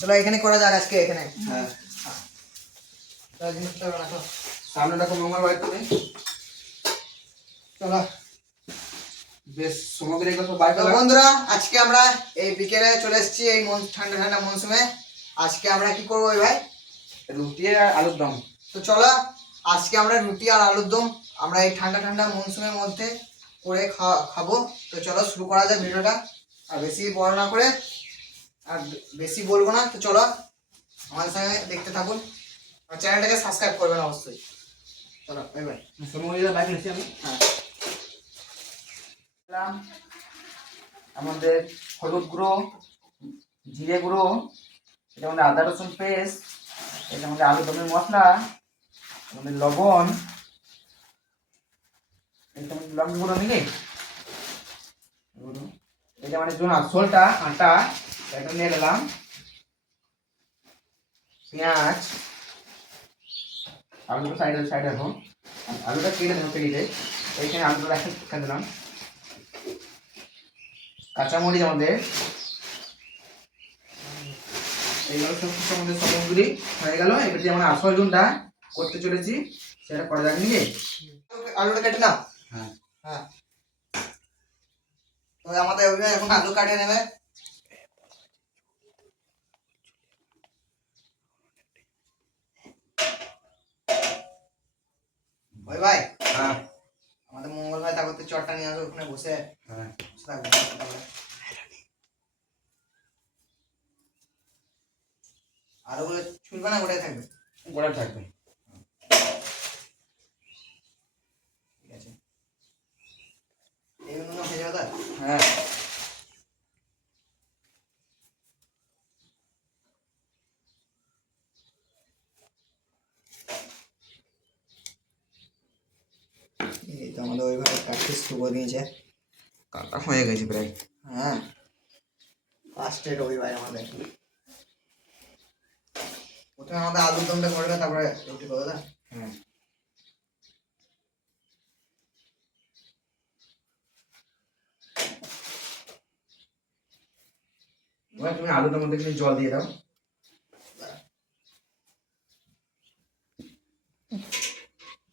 চলো এখানে করা যাক আজকে এখানে। হ্যাঁ। জিনিসটা রাখো। সামনে দেখো মঙ্গল বাড়ি তুমি চলো। বেশ সব বাইরে তো বন্ধুরা আজকে আমরা এই বিকেলে চলে এসেছি এই মন- ঠান্ডা ঠান্ডা মৌসুমে। আজকে আমরা কি করব ভাই রুটি আর আলুর দম। তো চলো আজকে আমরা রুটি আর আলুর দম। আমরা এই ঠান্ডা ঠান্ডা মৌসুমের মধ্যে করে খাব। তো চলো শুরু করা যাক ভিডিওটা। আর বেশি বড় না করে আর বেশি বলব না। তো চলো আমাদের সঙ্গে দেখতে থাকুন। আর চ্যানেলটাকে সাবস্ক্রাইব করবেন অবশ্যই। চলো বাই বাই বাইরে নিচ্ছি আমি। হ্যাঁ। আমাদের হলুদ গুঁড়ো, জিরে গুঁড়ো, এটা আমাদের আদা, রসুন পেস্ট, এটা আমাদের আলু, দমের মশলা, আমাদের লবণ, এটা লঙ্কা গুঁড়ো নিলে এটা আমাদের জন্য আসলটা আটা, এটা নিয়ে নিলাম। পেঁয়াজ আলুটা সাইডে সাইডে রাখো। আলুটা কেটে দেবো কেটে এইখানে আলুটা রেখে রেখে দিলাম কাঁচামরিচ আমাদের। এইগুলো সব কিছু আমাদের সামগ্রী হয়ে গেল। এবার যে আমরা আসল জনটা করতে চলেছি সেটা করা যাক নিয়ে। আলুটা কেটে নাও। হ্যাঁ। হ্যাঁ। তো আমাদের এখন আলু কাটে নেবে। ওই ভাই। হ্যাঁ। আমাদের মঙ্গল ভাই তাকে চটটা নিয়ে আসবে ওখানে বসে। হ্যাঁ। আর ওগুলো ছুলবে না ওটাই থাকবে? গোড়া থাকবে ঠিক আছে এই নুন ভেজে দাদা হ্যাঁ এই তো আমাদের ওইভাবে কাটতে শুরু করে দিয়েছে। কাটা হয়ে গেছে প্রায়। হ্যাঁ। আমাদের। প্রথমে আমাদের আলুর দমটা করবে তারপরে রুটি করবে না হ্যাঁ। তুমি আলুটার মধ্যে জল দিয়ে দাও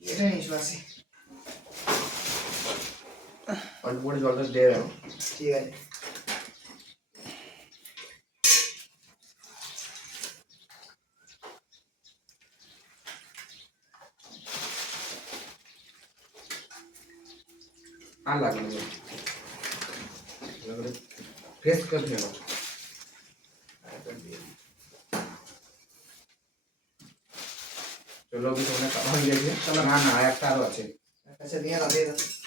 এটা নিয়ে চলে আসি অল্প করে জলটা দিয়ে দাও ঠিক আছে আর লাগবে না ফ্রেশ করে দিয়ে দাও চলো কি তোমার কাটা হয়ে গেছে চলো না না আর একটা আরও আছে আচ্ছা দিয়ে দাও দিয়ে দাও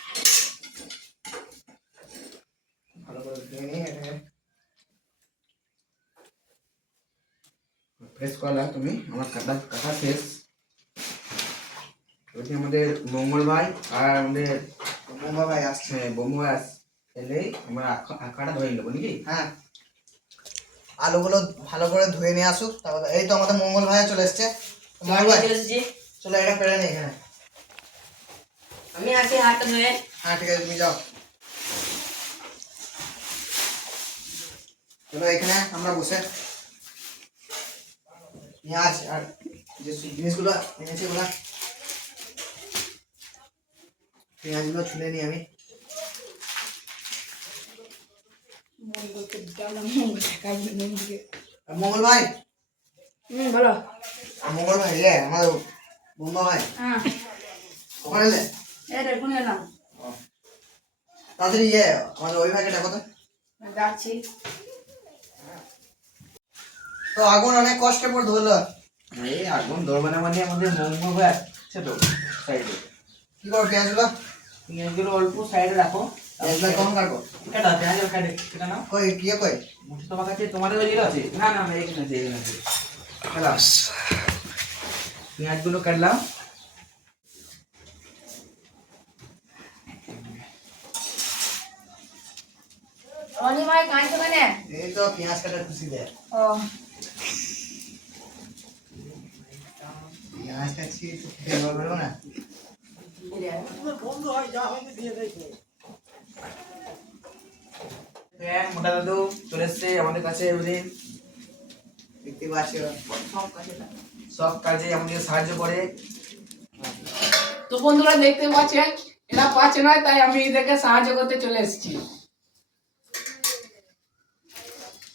ফ্রেশ করলা তুমি আমার কাটা কাটা শেষ। যদি আমাদের মঙ্গল ভাই আর আমাদের মোমা ভাই আসছে বোম্বু আস এলেই আমরা আঁকাটা ধরে নেব নাকি? হ্যাঁ। আলুগুলো ভালো করে ধুয়ে নিয়ে আসুক তারপর এই তো আমাদের মঙ্গল ভাই চলে এসছে। মঙ্গল ভাই চলো এটা পেরে নি এখানে আমি আসি হাতটা ধুয়ে। হ্যাঁ ঠিক আছে তুমি যাও। চলো এখানে আমরা বসে পেঁয়াজ আর যে জিনিসগুলো এনেছি ওগুলা। পেঁয়াজগুলো ছুলে নিই আমি। মঙ্গল ভাই? হুম বলো। মঙ্গল ভাই রে আমার বোম্বা ভাই। হ্যাঁ। ওখানে এলে? এই দেখুন এলাম। তাড়াতাড়ি ইয়ে আমাদের ওই ভাইকে ডাকো তো। যাচ্ছি তো আগুন অনেক কষ্টে পর ধরলো এই আগুন ধরবে না মানে আমাদের মঙ্গল ভাই তো সাইডে কি করো পেঁয়াজগুলো পেঁয়াজগুলো অল্প সাইডে রাখো। পেঁয়াজগুলো কেমন কাটবো? কেটা পেঁয়াজ কাটে কেটা নাও। কই কিয়ে কই? মুঠি তোমার কাছে তোমাদের ওই আছে। না না না এখানে আছে এখানে আছে। খেলাম পেঁয়াজগুলো কাটলাম। এই তো পেঁয়াজ কাটার খুশি দেয় ও। না মোটা দাদু চলে এসছে আমাদের কাছে এদিন দেখতে পাচ্ছ সব কাজে আমাদের সাহায্য করে তো বন্ধুরা দেখতে পাচ্ছেন এরা পাচ্ছে না তাই আমি এদেরকে সাহায্য করতে চলে এসেছি।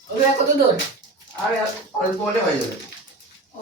ওদের কত দূর? আর অল্প হলে হয়ে যাবে। ও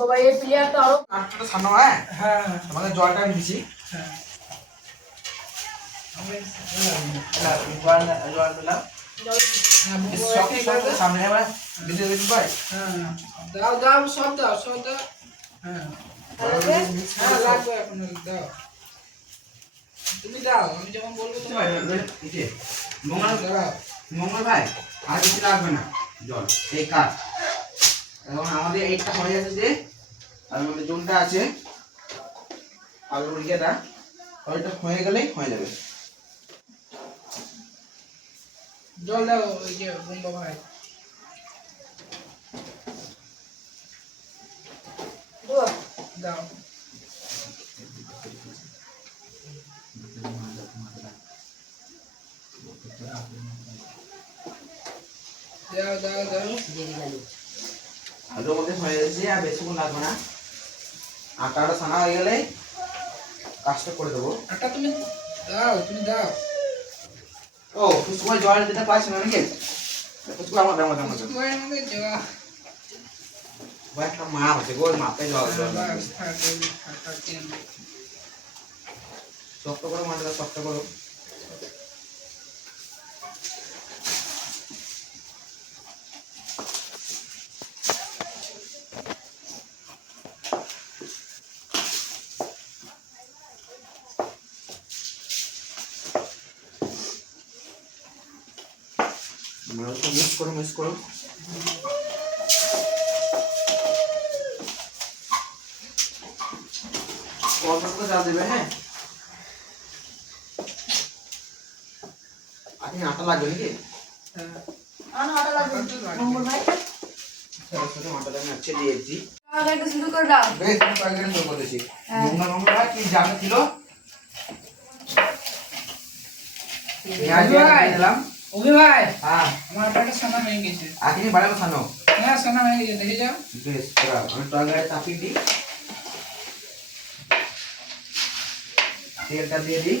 বাবা এই প্লেয়ার তো আরও কাঠটা সামনে হ্যাঁ? হ্যাঁ। তোমাদের জলটা দিছি হ্যাঁ। জল জল দিলাম হ্যাঁ, সামনে ভাই। হ্যাঁ। দাও দাও সব দাও সব দাও। হ্যাঁ। হ্যাঁ লাগবে এখন দাও। তুমি দাও আমি যখন বলব তুমি মঙ্গল দাও। মঙ্গল ভাই আর কিছু লাগবে না। জল এই কাঠ। এখন আমাদের এইটা হয়ে গেছে যে আর আমাদের জলটা আছে আলুর ইয়েটা ওইটা হয়ে গেলেই হয়ে যাবে। জল দাও ওই যে বুম্বা ভাই দাও। দাও দাও দাও। আলুর মধ্যে হয়ে গেছে আর বেশিক্ষণ লাগবে না। আটাটা সানা হয়ে গেলে কাজটা করে দেবো। আটা তুমি দাও তুমি দাও। ও ফুসকো জল দিতে পারছি না নাকি? আমার দাম দাম একটা গোল মাপে জল জল বাস থাকে থাকে শক্ত করো। মাছটা শক্ত মিক্স করো মিক্স করো অল্প করে জল দেবে হ্যাঁ আপনি আটা লাগবে নাকি আটা লাগবে মঙ্গল ভাই আগে শুরু করে দাও বেশ কয়েকদিন শুরু করেছি। মঙ্গল মঙ্গল ভাই কি জানো ছিল পেঁয়াজ দিয়ে দিয়ে দিলাম ওকে ভাই হ্যাঁ আমার আটাটা সোনা হয়ে গেছে। আপনি বাড়াবো সোনা? হ্যাঁ সোনা হয়ে গেছে দেখে যাও। বেশ পুরা আমি তরকারি চাপিয়ে দিই। তেলটা দিয়ে দিই।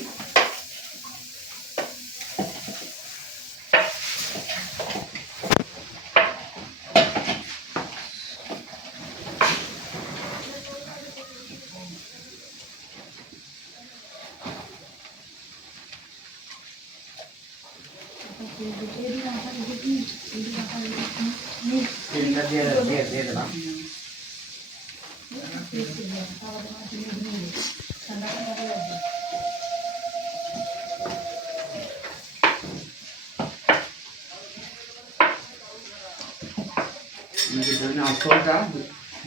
তেলটা দিয়ে দিয়ে দিয়ে দিলাম নিজের জন্য আসলটা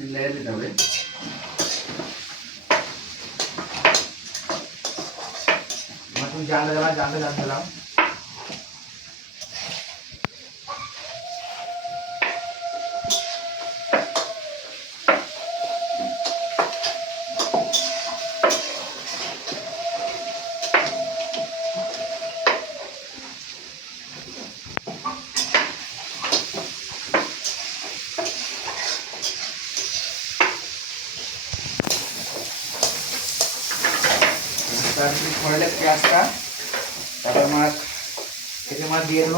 লেগে দিতে হবে এবার তুমি জানলে দেবা জানলে জানতে দিলাম তারপরে খড়লে পেঁয়াজটা তারপর আমার এতে আমার দিয়ে দেবো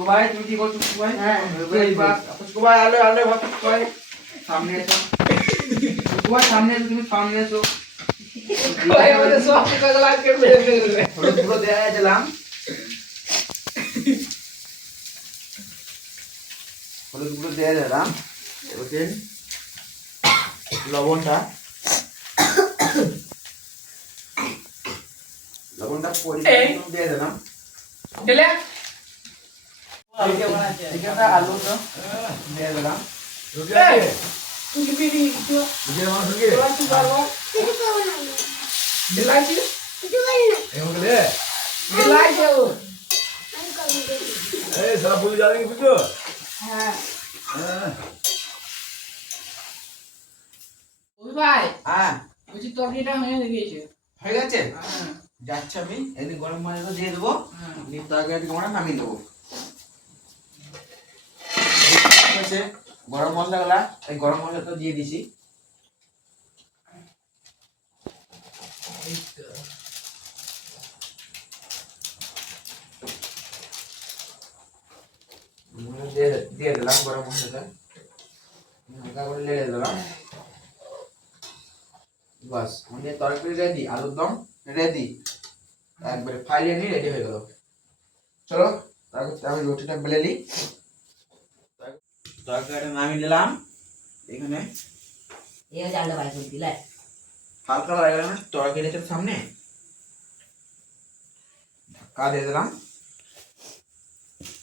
ভাই তুমি কি করছ ভাই হ্যাঁ, ভাই আলো আলো ভাই সামনে এসো। ভাই সামনে এসো তুমি সামনে এসো। ভাই আমাদের সব হলুদ গুঁড়ো দেওয়া দিলাম লবণটা। লবণটা পরিষ্কার দিয়ে দিলাম তো। তো ও। হ্যাঁ। ওই ভাই হ্যাঁ। বলছি তরকারিটা হয়ে গেছে। হয়ে গেছে? হ্যাঁ। যাচ্ছে আমি। এদিন গরম মশলা দিয়ে দেবো। নিয়ে তরকারি আমরা নামিয়ে দেবো। আছে গরম মশলাগুলা, এই গরম মশলা তো দিয়ে দিছি। দিয়ে দিলাম গরম মশলাটা। লেগে দিলাম বাস আমাদের তরকারি রেডি আলুর দম রেডি একবারে ফাইলে নিয়ে রেডি হয়ে গেল। চলো, তারপর আমি রুটিটা বেলে নিই। তরকারিটা নামিয়ে নিলাম। এখানে এই জানলে ভাই করে দিলে। হালকা হয়ে গেল না তরকারিটার সামনে। ঢাকা দিয়ে দিলাম।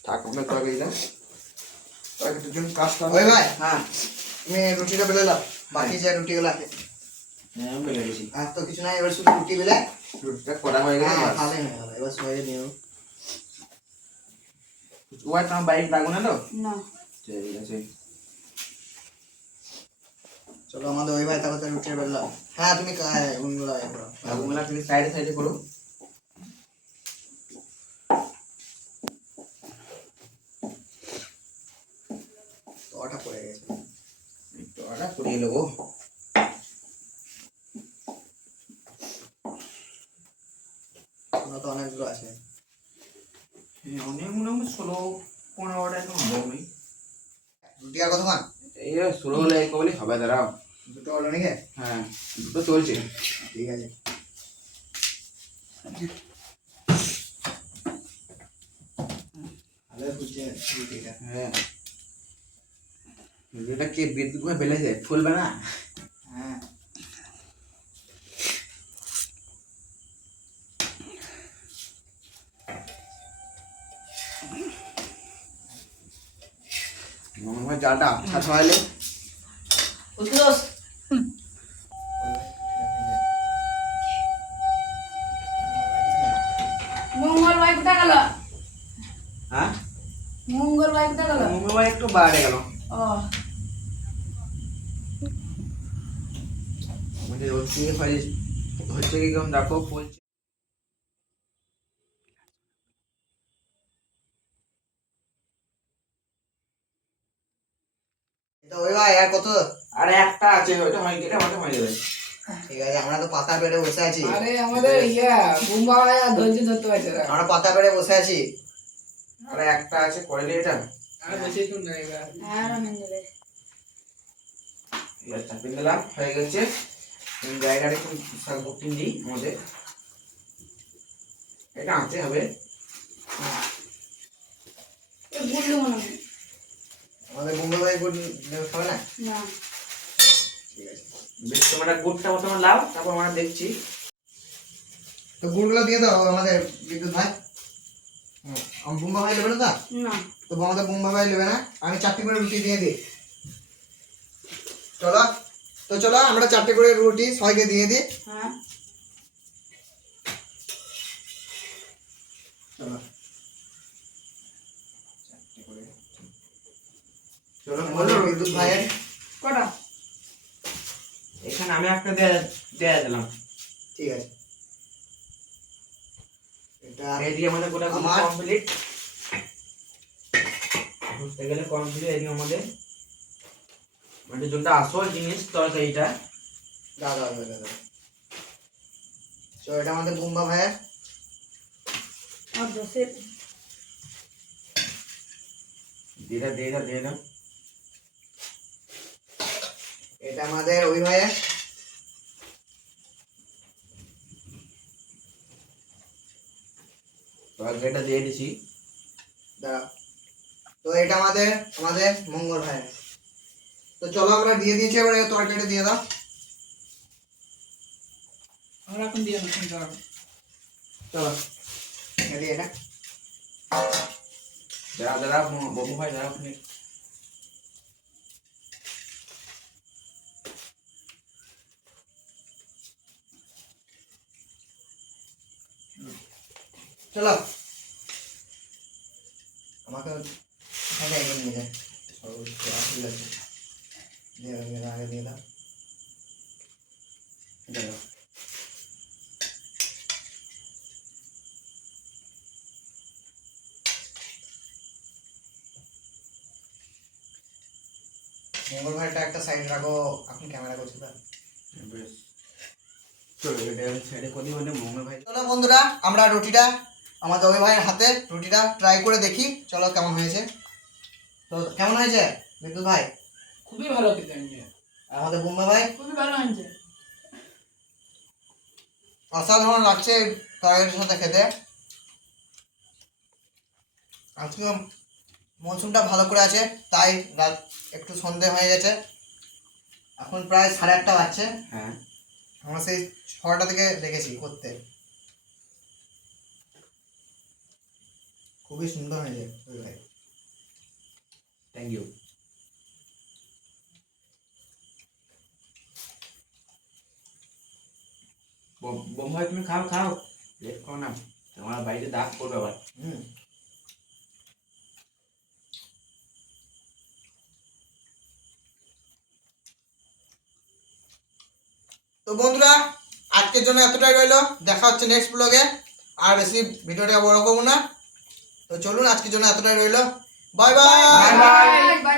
থাক আমরা তরকারিটা তরকারিটার জন্য কাজটা ওই ভাই। হ্যাঁ। তুমি রুটিটা বেলে নাও বাকি যে রুটিগুলো আছে। হ্যাঁ আমি বেলে গেছি আর তো কিছু নাই এবার শুধু রুটি বেলে। রুটিটা করা হয়ে গেছে হ্যাঁ বাস। ভালোই হয়ে গেল এবার সবাই নিও ওয়াই তোমার বাইক লাগবে না তো? না। চলো আমাদের ওই ভাই তাহলে বেললাম হ্যাঁ তুমি করো। আগুনগুলা তুমি সাইডে সাইডে করো। অনেকগুলো আছে। হ্যাঁ, অনেক মনে হয় ষোলো পনেরোটা এখন হবে রুটি আর কতক্ষণ এই ষোলো হলে এই কবলে হবে দাঁড়াও। দুটো হলো নাকি? হ্যাঁ দুটো চলছে। ঠিক আছে। ভালো হচ্ছে রুটিটা। হ্যাঁ। এটা কে বিদ্যুৎ করে বেলেছে ফুলবে না? মনে হয় জালটা আচ্ছা ছড়াইলে উঠোস মঙ্গল ভাই কোথায় গেল হ্যাঁ মঙ্গল ভাই কোথায় গেল মোবাইল একটু বাইরে গেল ও আমাদের হচ্ছে হয় হচ্ছে কি কেমন দেখো ফুলছে ওই ভাই আর কত? আর একটা আছে ওইটা হয়ে গেলে ওটা হয়ে যাবে ঠিক আছে আমরা তো পাতা পেড়ে বসে আছি। আরে আমাদের ইয়া বুম্বা ধৈর্য ধরতে পারছে না। আমরা পাতা পেড়ে বসে আছি। আর একটা আছে করে দিয়ে এটা। আর বেশি একটু নাই এবার। হ্যাঁ চাপিয়ে দিলাম হয়ে গেছে। জায়গাটা একটু শাক বুকিং দিই আমাদের। এটা আনতে হবে। এ মনে হয়। গুড খাবে না? না। বেশ তোমরা গুড়টা প্রথমে লাও তারপর আমরা দেখছি। তো গুড়গুলো দিয়ে দাও আমাদের বিদ্যুৎ ভাই। হুম বুম্বা ভাই নেবে না না। তো আমাদের বুম্বা ভাই নেবে না? আমি চারটে করে রুটি দিয়ে দিই। চলো তো চলো আমরা চারটে করে রুটি সবাইকে দিয়ে দিই। হ্যাঁ। চলো বলো। বিদ্যুৎ ভাইয়ের কটা? এখানে আমি একটা দিয়ে দিয়ে দিলাম। ঠিক আছে। এটা আমাদের গোটা কমপ্লিট বুঝতে গেলে কমপ্লিট এদিকে আমাদের। মানে যোনটা আসল জিনিস তরকারিটা দাও, দাও তো এটা আমাদের বুম্বা ভাইয়ের। আর দিয়ে দাও। এটা আমাদের ওই ভাইয়ের তরকারিটা দিয়ে দিছি দাঁড়াও তো এটা আমাদের আমাদের মঙ্গল ভাই। তো চলো আমরা দিয়ে দিয়েছি এবারে তরকারিটা দিয়ে দাও। আমরা এখন দিয়ে দিচ্ছি দাঁড়াও চলো। রেডি এটা। দাঁড়া দাঁড়া বমু ভাই দাঁড়া চলো। আমাকে এগিয়ে নিয়ে যায় দিয়ে আগে দিয়ে দাও মঙ্গল ভাইটা একটা সাইড রাখো এখন ক্যামেরা করছি তো। বেশ। চলো এটা সাইডে করি মানে মঙ্গল ভাই চলো বন্ধুরা আমরা রুটিটা আমাদের ওই ভাইয়ের হাতে রুটিটা ট্রাই করে দেখি। চলো কেমন হয়েছে। তো কেমন হয়েছে বিদ্যুৎ ভাই? খুবই ভালো খেতে আর আমাদের বুম্বা ভাই? খুবই ভালো হয়েছে অসাধারণ লাগছে তরকারির সাথে খেতে। আজকে মৌসুমটা ভালো করে আছে তাই রাত একটু সন্ধে হয়ে গেছে। এখন প্রায় সাড়ে আটটা বাজছে। হ্যাঁ। আমরা সেই ছটা থেকে দেখেছি করতে। খুবই সুন্দর হয়েছে থ্যাংক ইউ বোম ভাই তুমি খাও খাও। লেট করো না। তোমার বাড়িতে দাগ করবে আবার। হুম। তো বন্ধুরা আজকের জন্য এতটাই রইল। দেখা হচ্ছে নেক্সট ব্লগে আর বেশি ভিডিওটা বড় করব না। তো চলুন আজকের জন্য এতটাই রইল। Bye bye bye bye